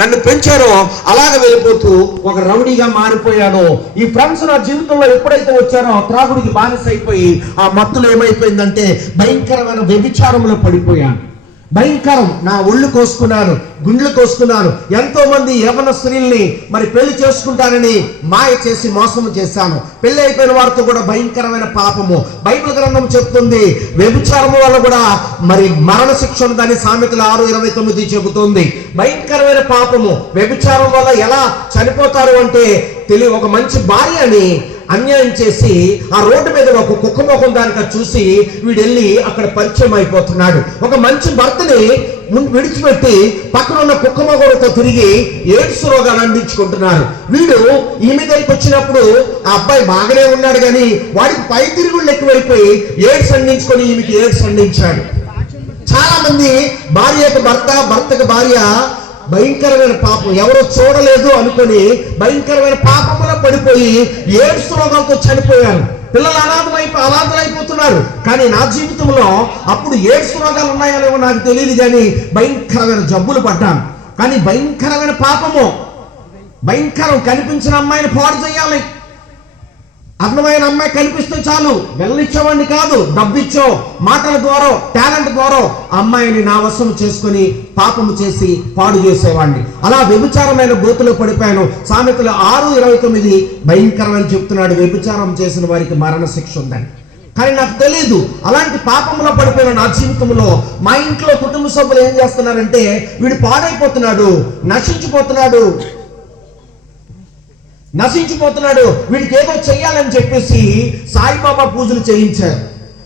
నన్ను పెంచారో అలాగ వెళ్ళిపోతూ ఒక రౌడీగా మారిపోయాను ఈ ఫ్రెండ్స్ నా జీవితంలో ఎప్పుడైతే వచ్చారో త్రాగుడికి బానిస అయిపోయి ఆ మత్తులో ఏమైపోయిందంటే భయంకరమైన వ్యభిచారంలో పడిపోయాను. భయంకరం. నా ఒళ్ళు కోసుకున్నాను గుండ్లు కోసుకున్నాను. ఎంతో మంది యవన స్త్రీల్ని మరి పెళ్ళి చేసుకుంటానని మాయ చేసి మోసం చేశాను. పెళ్ళి అయిపోయిన వారితో కూడా భయంకరమైన పాపము. బైబిల్ గ్రంథం చెప్తుంది వ్యభిచారము వల్ల కూడా మరి మరణ శిక్ష దాని సామెతలు ఆరు ఇరవై తొమ్మిది చెబుతుంది. భయంకరమైన పాపము. వ్యభిచారం వల్ల ఎలా చనిపోతారు అంటే తెలియ ఒక మంచి భార్యని అన్యాయం చేసి ఆ రోడ్డు మీద ఒక కుక్క ముఖం దానిక చూసి వీడు వెళ్ళి అక్కడ పరిచయం అయిపోతున్నాడు ఒక మంచి భర్తని విడిచిపెట్టి పక్కన ఉన్న కుక్క మొగలతో తిరిగి ఎయిడ్స్ రోగాన్ని అందించుకుంటున్నారు. వీడు ఈమె దగ్గరికి వచ్చినప్పుడు ఆ అబ్బాయి బాగానే ఉన్నాడు కానీ వాడికి పై తిరుగుళ్ళు ఎక్కువైపోయి ఎయిడ్స్ అందించుకొని ఈమెకి ఎయిడ్స్ అందించాడు. చాలా మంది భార్యకు భర్త భర్తకు భార్య భయంకరమైన పాపం. ఎవరో చూడలేదు అనుకొని భయంకరమైన పాపంలో పడిపోయి ఏడ్స్ రోగాలతో చనిపోయారు. పిల్లలు అనాథమైపో అనాథలైపోతున్నారు. కానీ నా జీవితంలో అప్పుడు ఏడ్స్ రోగాలు ఉన్నాయో నాకు తెలియదు కానీ భయంకరమైన జబ్బులు పడ్డాను. కానీ భయంకరమైన పాపము. భయంకరం. కనిపించిన అమ్మాయిని పాడు చేయాలి. అందమైన అమ్మాయి కనిపిస్తే చాలు. వెళ్ళనిచ్చేవాడిని కాదు డబ్బిచ్చో మాటల ద్వారా టాలెంట్ ద్వారా అమ్మాయిని నా వశం చేసుకొని పాపము చేసి పాడు చేసేవాడిని. అలా వ్యభిచారమైన గోతులో పడిపోయాను. సామెతలు ఆరు ఇరవై తొమ్మిది భయంకరమని చెప్తున్నాడు. వ్యభిచారం చేసిన వారికి మరణ శిక్ష ఉందని కానీ నాకు తెలియదు అలాంటి పాపంలో పడిపోయిన నా జీవితంలో మా ఇంట్లో కుటుంబ సభ్యులు ఏం చేస్తున్నారంటే వీడు పాడైపోతున్నాడు నశించిపోతున్నాడు నశించిపోతున్నాడు. వీడికి ఏదో చెయ్యాలని చెప్పేసి సాయిబాబా పూజలు చేయించారు.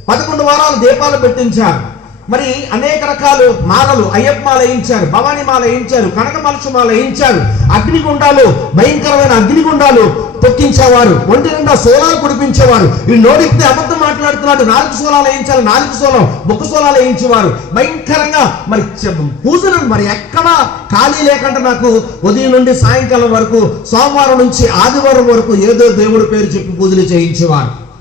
పదకొండు వారాలు దీపాలు పెట్టించారు. మరి అనేక రకాలు మాలలు అయ్యప్ప మాల వేయించారు భవానీ మాల వేయించారు కనకమలసు మాల వేయించారు. అగ్నిగుండాలు భయంకరమైన అగ్నిగుండాలు తొక్కించేవారు. ఒంటి నిండా సోలాలు కుడిపించేవారు ఈ నోడితే అబద్ధం మాట్లాడుతున్నాడు. నాలుగు సోలాలు వేయించాలి నాలుగు సోలం బొక్క సోలాలు వేయించేవారు. భయంకరంగా మరి చె- పూజలు మరి ఎక్కడ ఖాళీ లేకుండా నాకు ఉదయం నుండి సాయంకాలం వరకు సోమవారం నుంచి ఆదివారం వరకు ఏదో దేవుడి పేరు చెప్పి పూజలు చేయించేవారు.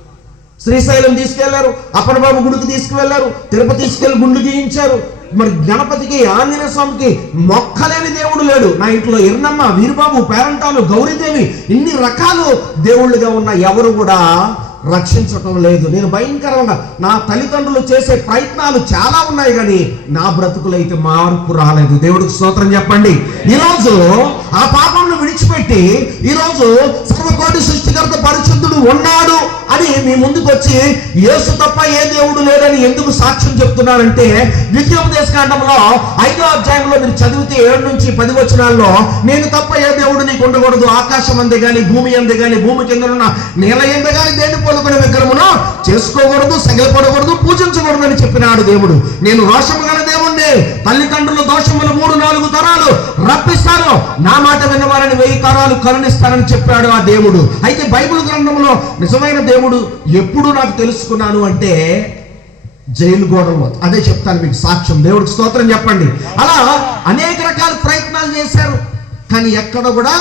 శ్రీశైలం తీసుకెళ్ళారు అప్పనబాబు గుడికి తీసుకువెళ్ళారు తిరుపతి తీసుకెళ్ళి గుండు గీయించారు మరి గణపతికి ఆంజనేయ స్వామికి మొక్కలేని దేవుడు లేడు. నా ఇంట్లో ఎర్నమ్మ వీరబాబు పేరంటాలు గౌరీదేవి ఇన్ని రకాలు దేవుళ్ళుగా ఉన్న ఎవరు కూడా రక్షించటం లేదు. నేను భయంకరంగా నా తల్లిదండ్రులు చేసే ప్రయత్నాలు చాలా ఉన్నాయి కానీ నా బ్రతుకులైతే మార్పు రాలేదు. దేవుడికి స్తోత్రం చెప్పండి. ఈరోజు ఆ పాప విడిచిపెట్టి ఈరోజు సర్వకోటి సృష్టికర్త పరిశుద్ధుడు ఉన్నాడు అని మీ ముందుకు వచ్చి యేసు తప్ప ఏ దేవుడు లేడని ఎందుకు సాక్ష్యం చెప్తున్నారంటే ద్వితీయోపదేశ కాండంలో ఐదో అధ్యాయంలో మీరు చదివితే ఏడు నుంచి పది వచనాల్లో నేను తప్ప ఏ దేవుడు నీకు ఉండకూడదు ఆకాశం అందే గాని భూమి అందే గాని భూమి కింద ఉన్న నేల ఎందే కానీ దేని పోలుకునే విగ్రహమును చేసుకోకూడదు సగిలపడకూడదు పూజించకూడదు అని చెప్పినాడు దేవుడు. నేను రోషము గల దేవుణ్ణి తల్లిదండ్రుల దోషములు నా మాట విన్నవారని వెయ్యి తరాలు కరుణిస్తానని చెప్పాడు ఆ దేవుడు. అయితే బైబిల్ గ్రంథంలో నిజమైన దేవుడు ఎప్పుడు నాకు తెలుసుకున్నాను అంటే జైలు గోడలో అదే చెప్తాను మీకు సాక్ష్యం. దేవుడికి స్తోత్రం చెప్పండి. అలా అనేక రకాల ప్రయత్నాలు చేశారు. కానీ ఎక్కడ కూడా